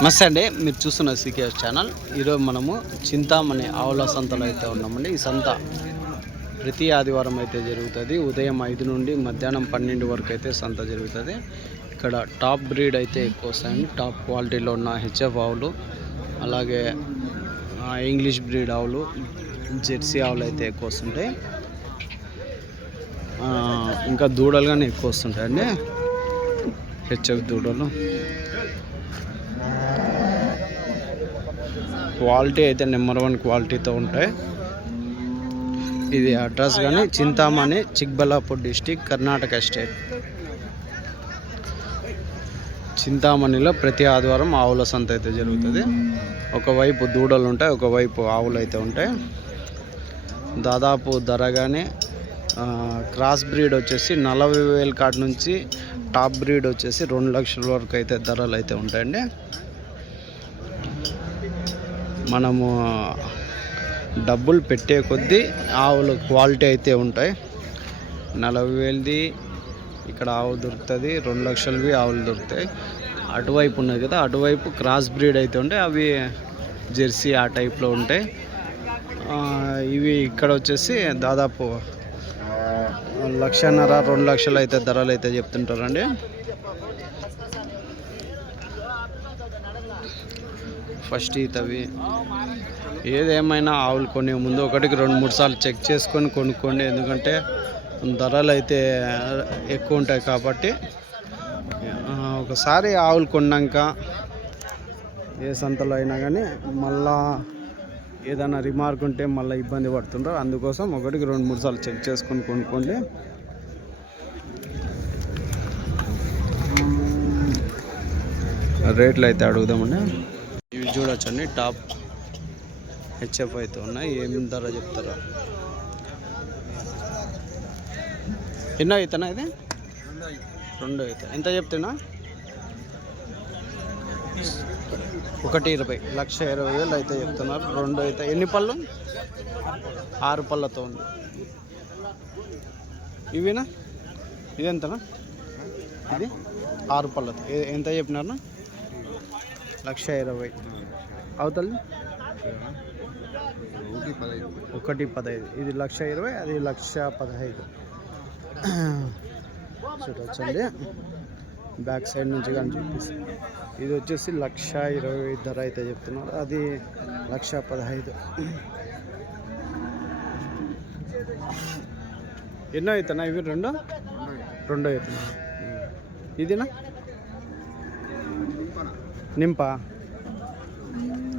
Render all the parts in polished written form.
నమస్తే అండి, మీరు చూస్తున్న సికేఎస్ ఛానల్. ఈరోజు మనము చింతామణి ఆవుల సంతలో అయితే ఉన్నామండి. ఈ సంత ప్రతి ఆదివారం అయితే జరుగుతుంది. ఉదయం 5 నుండి మధ్యాహ్నం 12 వరకు అయితే సంత జరుగుతుంది. ఇక్కడ టాప్ బ్రీడ్ అయితే ఎక్కువ వస్తాయండి. టాప్ క్వాలిటీలో ఉన్న హెచ్ఎఫ్ ఆవులు, అలాగే ఇంగ్లీష్ బ్రీడ్ ఆవులు, జెర్సీ ఆవులు అయితే ఎక్కువ వస్తుంటాయి. ఇంకా దూడలు కానీ ఎక్కువ వస్తుంటాయండి. హెచ్ఎఫ్ దూడలు క్వాలిటీ అయితే నెంబర్ 1 క్వాలిటీతో ఉంటాయి. ఇది అడ్రస్ కానీ చింతామణి, చిక్బల్లాపూర్ డిస్టిక్, కర్ణాటక స్టేట్. చింతామణిలో ప్రతి ఆదివారం ఆవుల సంత అయితే జరుగుతుంది. ఒకవైపు దూడలు ఉంటాయి, ఒకవైపు ఆవులు అయితే ఉంటాయి. దాదాపు ధర కానీ క్రాస్ బ్రీడ్ వచ్చేసి 40,000 కాడ నుంచి టాప్ బ్రీడ్ వచ్చేసి 2 లక్షల వరకు అయితే ధరలు అయితే ఉంటాయండి. మనము డబ్బులు పెట్టే కొద్దీ ఆవులు క్వాలిటీ అయితే ఉంటాయి. 40,000ది ఇక్కడ ఆవు దొరుకుతుంది, 2 లక్షలవి ఆవులు దొరుకుతాయి. అటువైపు ఉన్నది కదా, అటువైపు క్రాస్ బ్రీడ్ అయితే ఉంటాయి, అవి జెర్సీ ఆ టైప్లో ఉంటాయి. ఇవి ఇక్కడ వచ్చేసి దాదాపు 1,50,000 2 లక్షలు అయితే ధరలు అయితే చెప్తుంటారండి. ఫస్ట్ ఈతవి ఏదేమైనా ఆవులు కొనే ముందు 1-2-3 సార్లు చెక్ చేసుకొని కొనుక్కోండి. ఎందుకంటే ధరలు అయితే ఎక్కువ ఉంటాయి కాబట్టి ఒకసారి ఆవులు కొన్నాక ఏ సంతలో అయినా కానీ మళ్ళా ఏదైనా రిమార్క్ ఉంటే మళ్ళీ ఇబ్బంది పడుతుంటారు. అందుకోసం 1-2-3 సార్లు చెక్ చేసుకొని కొనుక్కోండి. రేట్లు అయితే అడుగుదామండి. ఇవి చూడొచ్చండి, టాప్ హెచ్ఎఫ్ అయితే ఉన్నాయి. ఏం ధర చెప్తారా? ఎన్నో అవుతానా? ఇది 2 అవుతా. ఎంత చెప్తున్నా? 1,20,000 1,20,000 అయితే చెప్తున్నారు. 2 అయితే. ఎన్ని పళ్ళు? 6 పళ్ళతో ఉంది. ఇవినా? ఇది ఎంతనా? ఇది 6 పళ్ళతో. ఎంత చెప్పినారు? 1,20,000 అవుతుంది. 1,15,000. ఇది 1,20,000, అది 1,15,000. చూడొచ్చండి, బ్యాక్ సైడ్ నుంచి కానీ చూపిస్తుంది. ఇది వచ్చేసి 1,20,000 ధర అయితే చెప్తున్నారు, అది 1,15,000. ఎన్నో అవుతున్నా ఇవి? 2 అవుతున్నా. ఇదినా? నింపా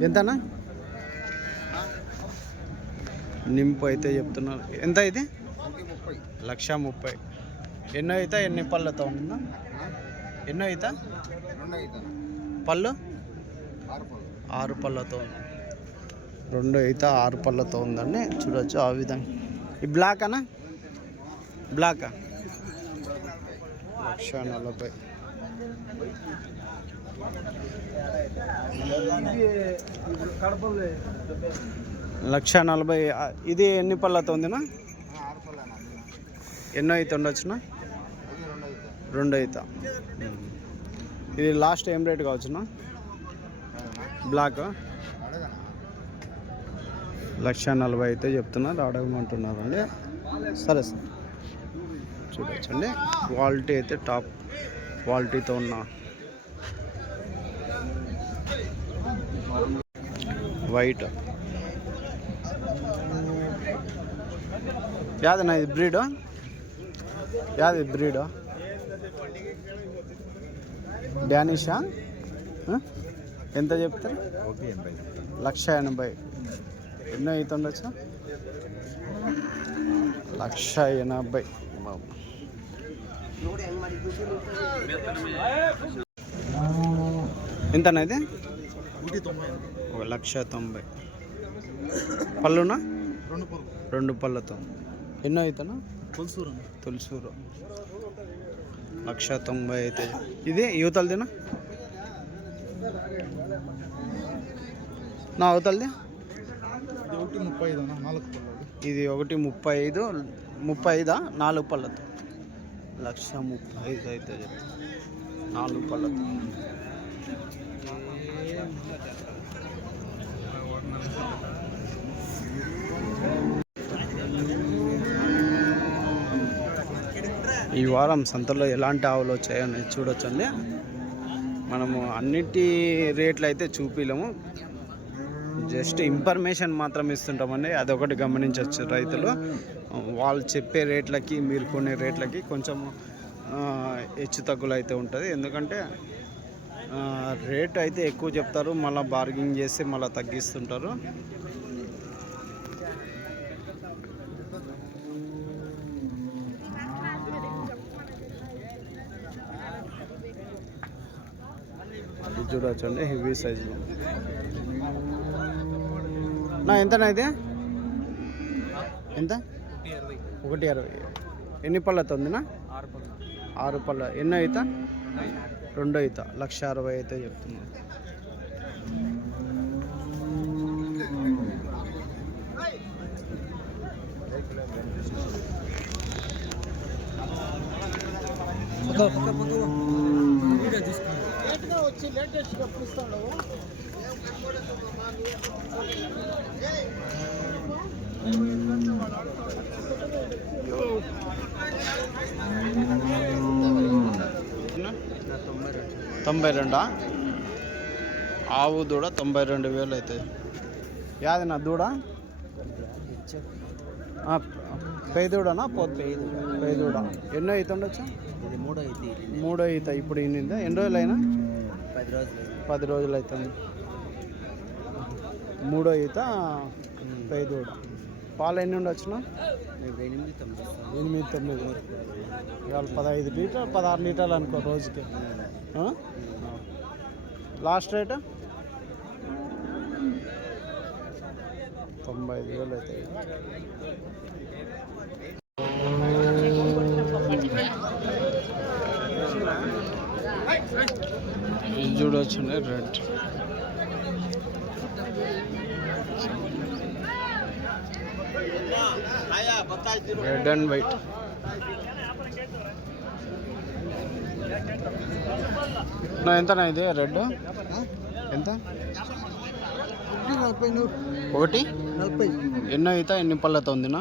ఎంతనా? నింపు అయితే చెప్తున్నారు. ఎంత ఇది? 1,30,000. ఎన్నో అవుతా? ఎన్ని పళ్ళతో ఉందా? ఎన్నో అవుతా? పళ్ళు 6 పళ్ళతో ఉంది. 2 అయితే 6 పళ్ళతో ఉందండి. చూడొచ్చు ఆ విధంగా. ఈ బ్లాక్ అనా? బ్లాకా? 1,40,000. 1,40,000. ఇది ఎన్ని పళ్ళతో ఉందినా? ఎన్నో అయితే ఉండొచ్చునా? 2 అవుతా. ఇది లాస్ట్ ఏం రేట్ కావచ్చునా? బ్లాక్ 1,40,000 అయితే చెప్తున్నారు, అడగమంటున్నారండి. సరే సార్, చూడొచ్చండి. క్వాలిటీ అయితే టాప్ క్వాలిటీతో ఉన్న వైట్. యాదనా ఇది బ్రీడ్? యాది బ్రీడ్? డానిషా? ఎంత చెప్తారు? 1,80,000. ఎన్నో అయితే ఉండొచ్చు? 1,80,000. ఎంతనా ఇది? 1,90,000. పళ్ళునా? 2 పళ్ళతో. ఎన్నో అవుతానా? తులసూరు 1,90,000 అయితే. ఇది యువతలదినా? నా అవతలది? ఇది 1,35,000. 35 4 పళ్ళతో. 1,35,000 అయితే 4 పళ్ళతో. ఈ వారం సంతలో ఎలాంటి ఆవులు వచ్చాయని చూడొచ్చండి. మనము అన్నిటి రేట్లు అయితే చూపిలేము, జస్ట్ ఇన్ఫర్మేషన్ మాత్రం ఇస్తుంటామండి. అదొకటి గమనించవచ్చు రైతులు. వాళ్ళు చెప్పే రేట్లకి మీరు కొనే రేట్లకి కొంచెం హెచ్చు తగ్గులు అయితే ఉంటుంది. ఎందుకంటే రేట్ అయితే ఎక్కువ చెప్తారు, మళ్ళీ బార్గింగ్ చేసి మళ్ళీ తగ్గిస్తుంటారు. ఇది చూడవచ్చండి, హెవీ సైజులో. నా ఎంతనా ఇది? ఎంత? 1.60. ఎన్ని పళ్ళతో ఉందినా? 6 పళ్ళ. ఎన్నో అవుతా? 2 అవుతా. 1,60,000 అయితే చెప్తున్నాను. వచ్చి లేటెస్ట్గా చూస్తాడు. తొంభై రెండా? ఆవు దూడ 92,000 అవుతాయి. యాది నా దూడ? పేదూడనా? పేదూడ. ఎన్నో అవుతా ఉండొచ్చు? 3 అవుతాయి. ఇప్పుడు ఈయన ఎన్ని రోజులు అయినా? 10 రోజులు అవుతుంది. 3 అవుతా పేదూడ. పాలు ఎన్ని ఉండొచ్చునా? 8-9. ఇవాళ 15 లీటర్లు 16 లీటర్లు అనుకో రోజుకి. లాస్ట్ రేటు 95,000 అవుతాయి. ఇది చూడవచ్చు రెడ్ అండ్ వైట్. ఎంతనా ఇది రెడ్? ఎంత? 1.40. ఎన్నో అవుతా? ఎన్ని పళ్ళతో ఉందినా?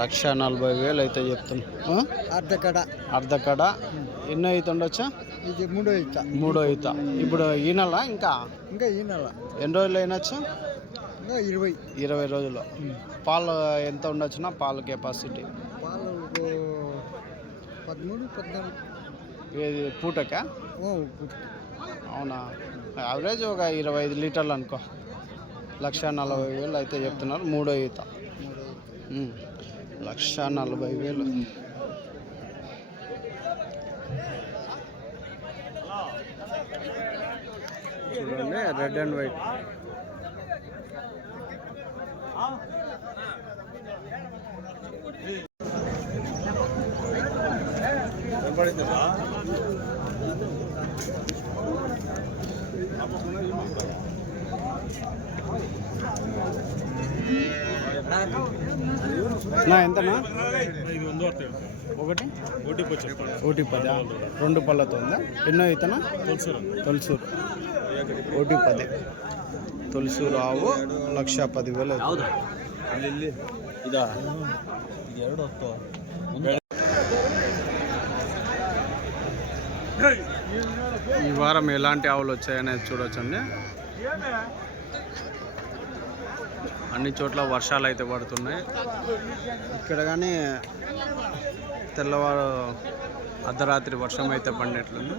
1,40,000 అయితే చెప్తున్నా. అర్ధకడ. ఎన్నో అవుతా ఉండొచ్చా? ఇది 3 అవుతా. ఇప్పుడు ఈ నెల ఇంకా ఈ నెల ఎన్ని రోజులు అయినచ్చు? 20 రోజులు. పాలు ఎంత ఉండొచ్చునా? పాలు కెపాసిటీ? పాలు 13-14. ఏది పూటకా? అవునా? యావరేజ్ ఒక 25 లీటర్లు అనుకో. 1,40,000 అయితే చెప్తున్నారు. 3 అవుతా. 1,40,000. చూడండి, రెడ్ అండ్ వైట్. నా ఎంతనా? 1.10. 2 పళ్ళతో ఉందా? ఎన్నో అవుతానా? తొలసూరు. 1.10. తొలసూరు ఆవు 1,10,000 అవుతుంది. ఈ వారం ఎలాంటి ఆవులు వచ్చాయనేది చూడొచ్చండి. అన్ని చోట్ల వర్షాలు అయితే పడుతున్నాయి. ఇక్కడ కానీ తెల్లవారు అర్ధరాత్రి వర్షం అయితే పడినట్లుంది.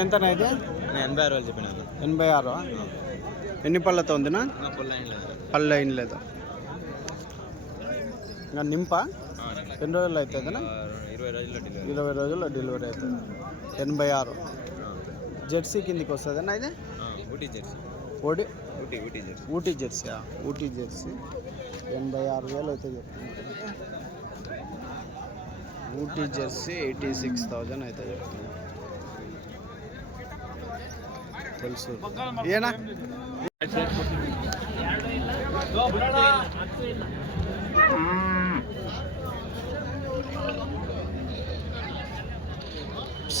ఎంతనా ఇది? 86 చెప్పిన. 86. ఎన్ని పళ్ళతో ఉందినా? పళ్ళు అయిన లేదు. ఇంకా నింప ఎన్ని రోజులు అవుతుందనా? 20 రోజుల్లో డెలివరీ అవుతుంది. 86 జెర్సీ కిందికి వస్తుందన్నా ఇది? ఊటీ జెర్సీ. ఊటీ జెర్సీ 86,000 అయితే చెప్తున్నారు. ఊటీ జెర్సీ 86,000 అయితే చెప్తున్నారు. తెలుసు ఏనా?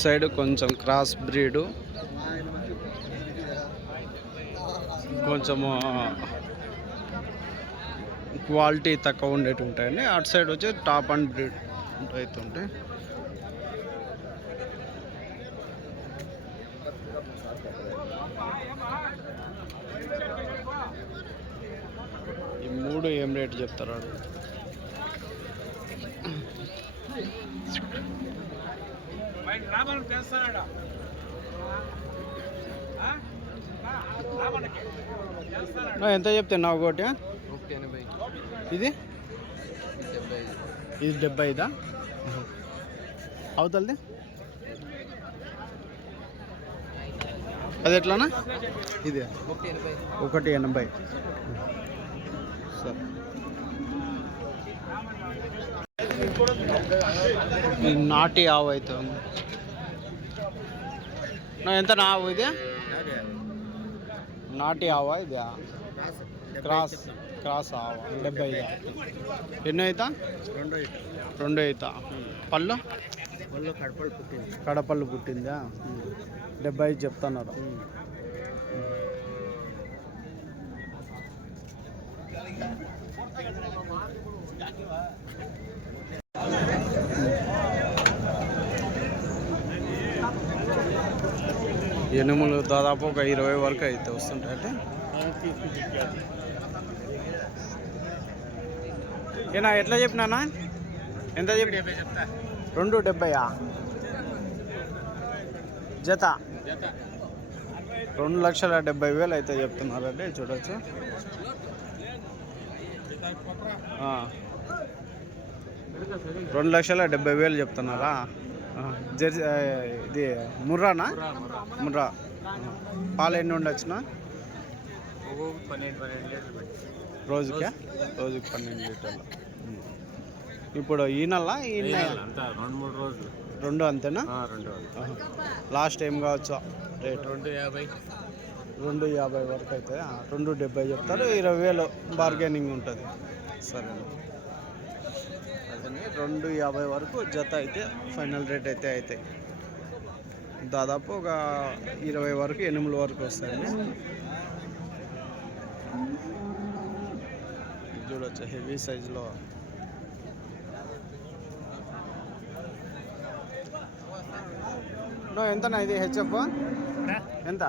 సైడ్ కొంచెం క్రాస్ బ్రీడు, కొంచెము క్వాలిటీ తక్కువ ఉండేవి ఉంటాయండి. అటు సైడ్ వచ్చి టాప్ అండ్ బ్రీడ్ అయితే ఉంటాయి. ఈ 3 ఏం రేట్ చెప్తారు? ఎంత చెప్తున్నా ఒకటి? ఇది 75. అవుతుంది అది ఎట్లానా? ఇది 180. సరే. నాటి ఆవు అయితే ఉంది. ఎంత నా ఆవు ఇది? నాటి ఆవా ఇది? క్రాస్ ఆవా 75. ఎన్నో అవుతా? 2 అవుతా. పళ్ళు కడపళ్ళు పుట్టిందా? 75 చెప్తున్నారు. ఎనుములు దాదాపు ఒక 20 వరకు అయితే వస్తుంటాయంటే. ఏనా ఎట్లా చెప్పినానా? ఎంత చెప్పి? 270 జత 2,70,000 అయితే చెప్తున్నారండి. చూడొచ్చు. 2,70,000 చెప్తున్నారా? జెర్సీ ఇది ముర్రానా? ముర్రా. పాలు ఎన్ని ఉండొచ్చునా? రోజుకి 12 లీటర్లు. ఇప్పుడు ఈ నెల 2 అంతేనా? లాస్ట్ ఏం కావచ్చు రేట్? 250 వరకు అయితే. 270 చెప్తారు. 20,000 బార్గెనింగ్ ఉంటుంది. సరే. అదే 250 వరకు జత అయితే ఫైనల్ రేట్ అయితే అవుతాయి. దాదాపు ఒక 20 వరకు 8 వరకు వస్తాయండి. చూడొచ్చు హెవీ సైజులో. ఎంతనా ఇది హెచ్ఎఫ్? ఎంత?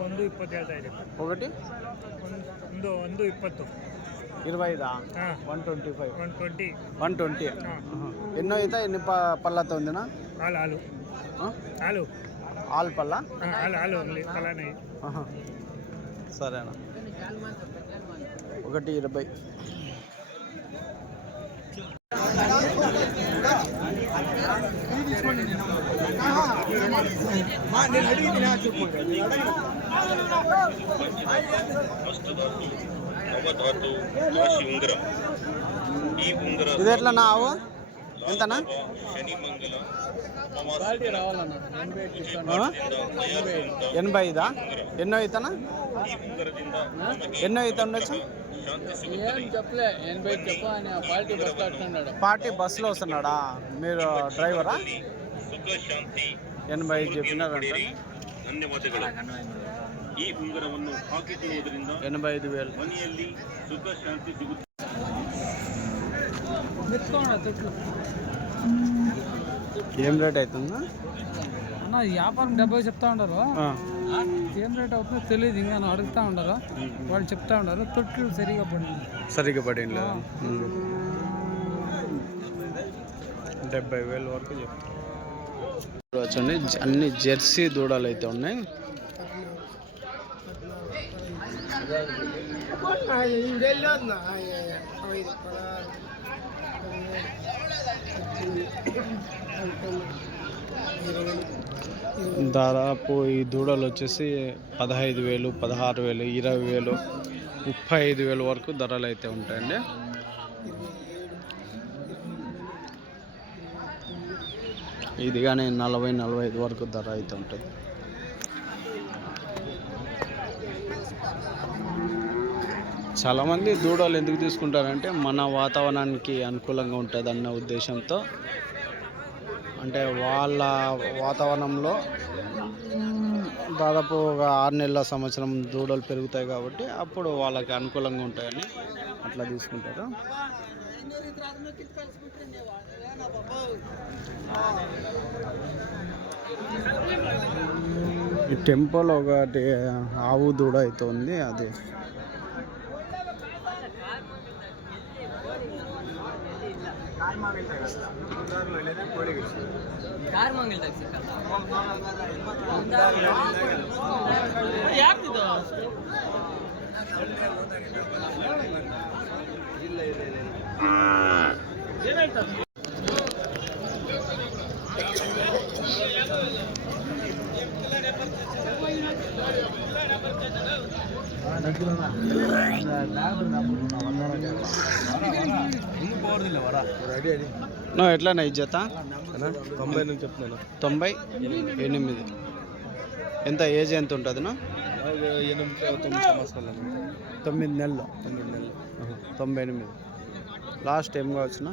120. ఒకటి 120. 25. 120. ఎన్నో అయితే ఎన్ని పళ్ళతో ఉందినా? ఆల్ పళ్ళ? సరేనా. 120. ఇది ఎట్లా నా ఆవు? ఎంతనా? 85. ఎన్నో అవుతానా? ఎన్నో అవుతా ఉండొచ్చు? ఏం చెప్పలే 80 చెప్పు అని పార్టీ బస్సులో వస్తున్నాడా? మీరు డ్రైవరా? 85 చెప్పినారంట. 85,000. ఏం రేట్ అవుతుందా అన్న? వ్యాపారం 70 చెప్తా ఉండరు. ఏం రేట్ అవుతుందో తెలియదు. ఇంకా అడుగుతా ఉండరు. వాళ్ళు చెప్తా ఉండరు. తొట్లు సరిగా పడింది లేదా? 70,000 వరకు చెప్తారు. చూడండి అన్ని జెర్సీ దూడలు అయితే ఉన్నాయి. దాదాపు ఈ దూడలు వచ్చేసి 15,000, 16,000, 20,000, 35,000 వరకు ధరలు అయితే ఉంటాయండి. ఇది కానీ 40, 45 వరకు ధర అయితే ఉంటుంది. చాలామంది దూడలు ఎందుకు తీసుకుంటారంటే మన వాతావరణానికి అనుకూలంగా ఉంటుంది అన్న ఉద్దేశంతో, అంటే వాళ్ళ వాతావరణంలో దాదాపు ఒక 6 నెలల సంవత్సరం దూడలు పెరుగుతాయి కాబట్టి అప్పుడు వాళ్ళకి అనుకూలంగా ఉంటాయని అట్లా తీసుకుంటారు. ఈ టెంపోలో ఒకటి ఆవు దూడ అయితే ఉంది. అది ఎట్లా ఈ జత 90 నుంచి చెప్తున్నాను. 98. ఎంత ఏజ్ ఎంత ఉంటుంది? 9 నెలలు. 98. లాస్ట్ ఏం కావచ్చున?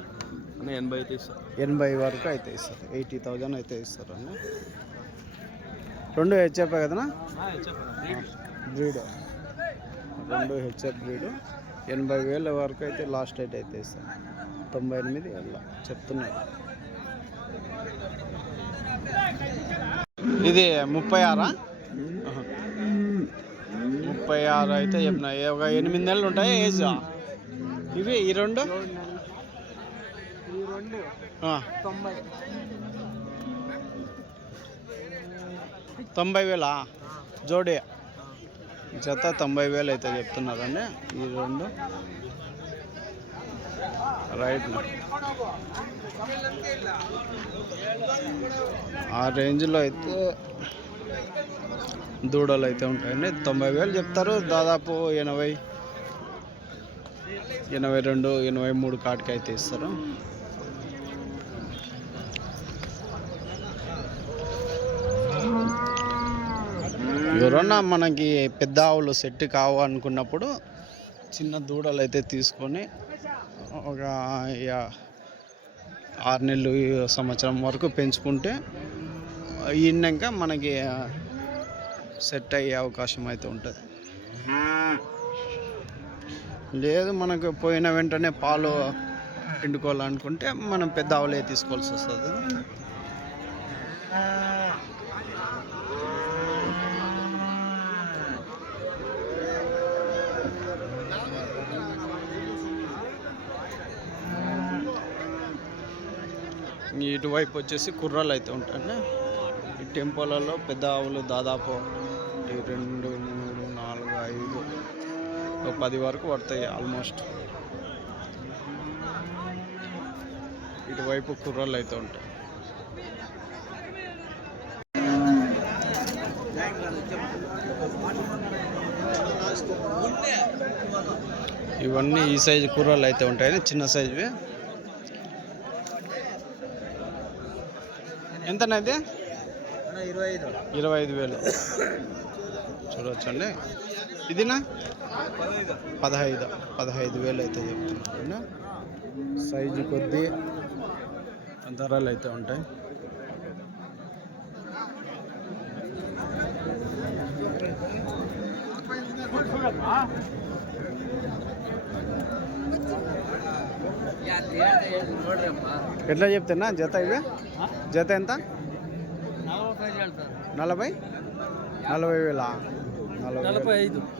80 అయితే ఇస్తారు. 80 వరకు అయితే ఇస్తారు. 80,000 అయితే ఇస్తారు అండి. 2 హెచ్ఎఫ్ కదనా? Breed 2 HF breed. 80,000 వరకు అయితే లాస్ట్ రేట్ అయితే ఇస్తారు. 98 ఎలా చెప్తున్నాయి. ఇది 36. 36 అయితే చెప్పిన. ఒక 8 నెలలు ఉంటాయి ఏజ్. ఇవి ఈ రెండు 90,000 జోడి. జత 90,000 అయితే చెప్తున్నారండి ఈ రెండు. రైట్. ఆ రేంజ్లో అయితే దూడలు అయితే ఉంటాయండి. 90,000 చెప్తారు. దాదాపు 80, 82, 83 కాటికి అయితే ఇస్తారు. ఎవరన్నా మనకి పెద్ద ఆవులు సెట్ కావు అనుకున్నప్పుడు చిన్న దూడలు అయితే తీసుకొని ఒక 6 నెలలు, సంవత్సరం వరకు పెంచుకుంటే ఈనాక మనకి సెట్ అయ్యే అవకాశం అయితే ఉంటుంది. లేదు మనకు పోయిన వెంటనే పాలు పిండుకోవాలనుకుంటే మనం పెద్ద ఆవులే తీసుకోవాల్సి వస్తుంది. ఇటువైపు వచ్చేసి కుర్రాలు అయితే ఉంటాయండి. ఈ టెంపోలలో పెద్ద ఆవులు దాదాపు 2, 3, 4, 5, 10 వరకు పడతాయి ఆల్మోస్ట్. ఇటువైపు కుర్రాలు అయితే ఉంటాయి. ఇవన్నీ ఈ సైజు కూరలు అయితే ఉంటాయి. చిన్న సైజువి. ఎంతనైతే 25,000 చూడవచ్చండి. ఇదినా 15,000 అయితే చెప్తున్నాను. సైజు కొద్దీ ధరలు అయితే ఉంటాయి. ఎట్లా చెప్తున్నా జత? ఇవే జత ఎంత? 40,000.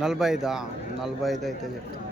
45,000 అయితే చెప్తున్నా.